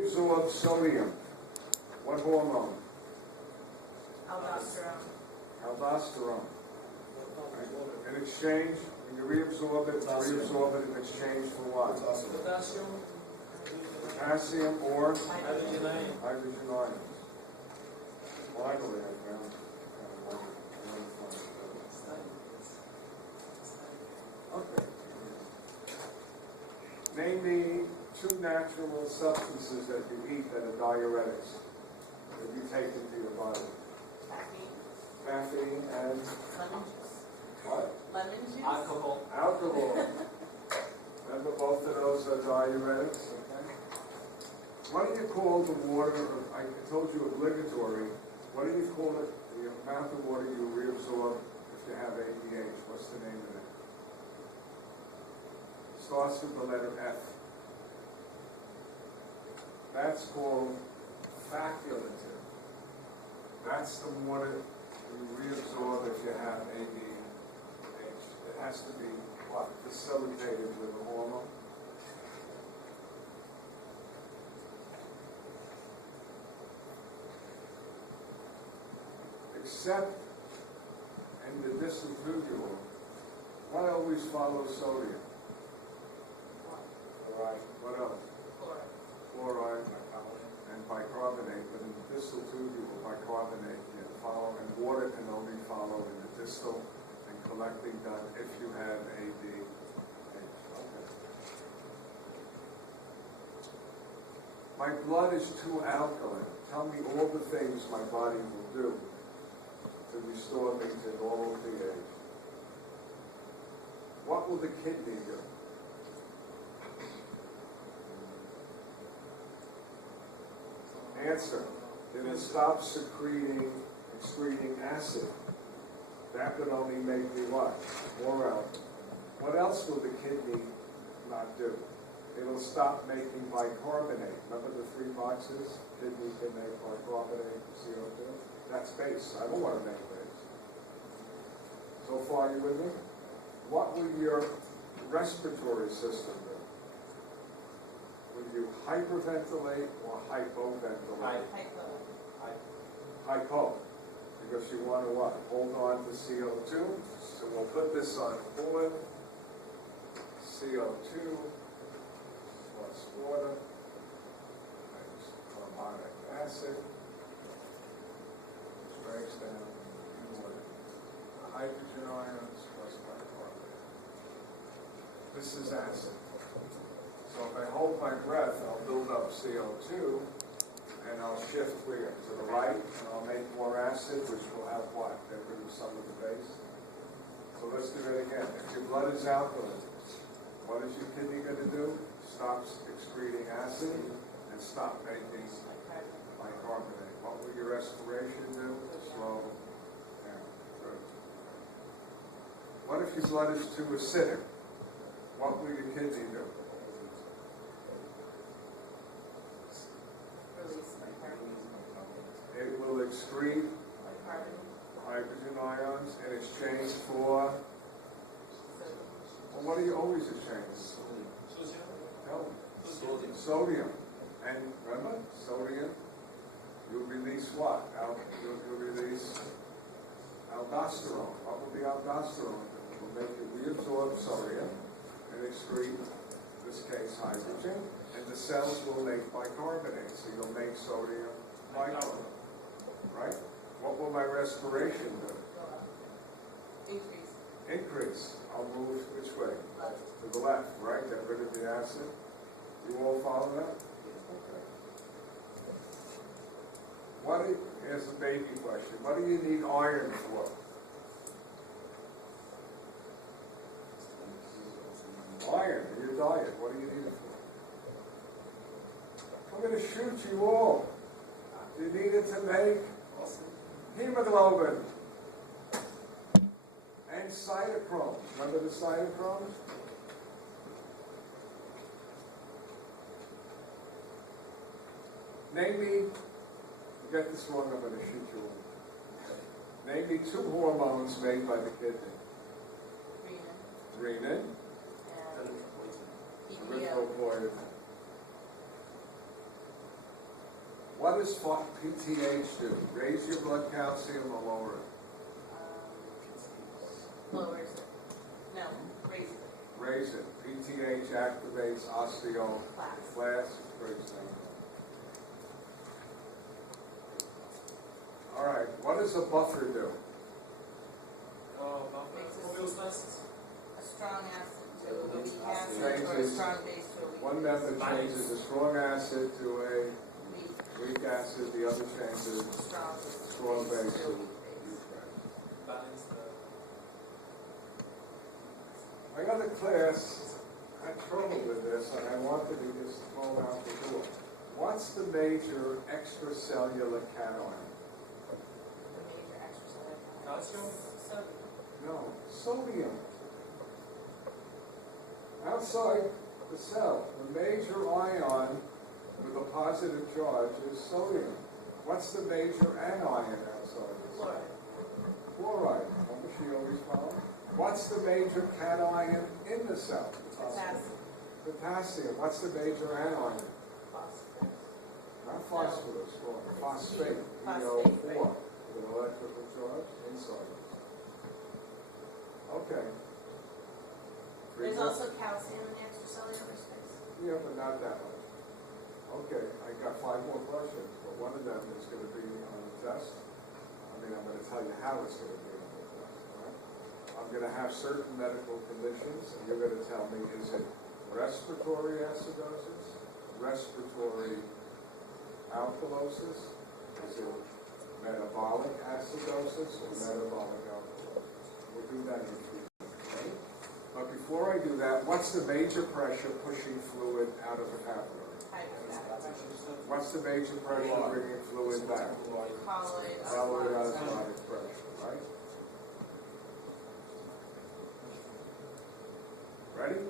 reabsorb sodium. What hormone? Aldosterone. Aldosterone. In exchange, when you reabsorb it in exchange for what? Potassium, Potassium or hydrogen ion. hydrogen ions. Finally, I found. Okay. Name me two natural substances that you eat that are diuretics, that you take into your body. Caffeine. Caffeine and Lemon juice. what? Lemon juice. Alcohol. Alcohol. Remember, both of those are diuretics, okay? What do you call the water, I told you obligatory, what do you call it, the amount of water you reabsorb if you have ADH? What's the name of it? Starts with the letter F. That's called facultative. That's the water you reabsorb if you have ADH. It has to be what? Facilitated with a hormone. Except in the distal tubule, why always follow sodium? Right. What else? Chloride. Chloride and bicarbonate, but in the distal tubule, bicarbonate can follow, and water can only follow in the distal and collecting done if you have ADH. Okay. My blood is too alkaline. Tell me all the things my body will do to restore me to normal pH. What will the kidney do? Answer. It will stop excreting acid. That would only make me what? More alkaline. What else will the kidney not do? It will stop making bicarbonate. Remember the 3 boxes? Kidney can make bicarbonate, CO2. That's base. I don't want to make base. So far, you with me? What will your respiratory system do? Will you hyperventilate or hypoventilate? Hypo. Because you want to what? Hold on to CO2. So we'll put this on forward. CO2 plus water makes carbonic acid. Which breaks down to water. The hydrogen ions plus bicarbonate. This is acid. So if I hold my breath, I'll build up CO2, and I'll shift where? To the right, and I'll make more acid, which will have what? Get rid of some of the base. So let's do it again. If your blood is alkaline, what is your kidney going to do? Stop excreting acid and stop making bicarbonate. What will your respiration do? Slow down. Good. What if your blood is too acidic? What will your kidney do? It will excrete hydrogen ions in exchange for, well, what do you always exchange? Tell me. Sodium. And remember, sodium, you'll release what? You'll release aldosterone. What will the aldosterone do? It will make you reabsorb sodium and excrete, in this case, hydrogen, and the cells will make bicarbonate, so you'll make sodium bicarbonate. Right? What will my respiration do? Increase. Increase. I'll move which way? To the left, right? Get rid of the acid. You all follow that? Okay. Here's a baby question. What do you need iron for? Iron in your diet. What do you need it for? I'm going to shoot you all. You need it to make hemoglobin and cytochromes. Remember the cytochromes? Name me, get this wrong, I'm going to shoot you all. Name me 2 hormones made by the kidney. Renin. And Erythropoietin. What does PTH do? Raise your blood calcium or lower it? Lowers it. No, raises it. Raise it. PTH activates osteoclast. Breaks down. All right, what does a buffer do? Makes a strong acid to a weak acid, or a Changes- strong base to a weak One base. method changes a strong acid to a Weak, weak acid, the other changes strong strong base to a to weak base. weak base. Balance the I got a class, I had trouble with this, and I wanted to just throw it out the door. What's the major extracellular cation? The major extracellular calcium. sodium. No, sodium. Outside the cell, the major ion with a positive charge is sodium. What's the major anion outside the cell? Fluoride. Fluoride. Remember she always found? What's the major cation in the cell? Potassium. Potassium. What's the major anion? Phosphorus. Not phosphorus, phosphate. Phosphate, PO4 right. with an electrical charge inside it. Okay. There's also calcium in the extracellular space. Yeah, but not that much. Okay, I got 5 more questions, but one of them is going to be on the test. I'm going to tell you how it's going to be on the test, all right? I'm going to have certain medical conditions, and you're going to tell me, is it respiratory acidosis, respiratory alkalosis, is it metabolic acidosis, or metabolic alkalosis? We'll do that in a few minutes, okay? But before I do that, what's the major pressure pushing fluid out of the capillary? Hydrostatic. What's the major pressure bringing fluid back? Colloid. Colloid osmotic. osmotic pressure, right? Ready?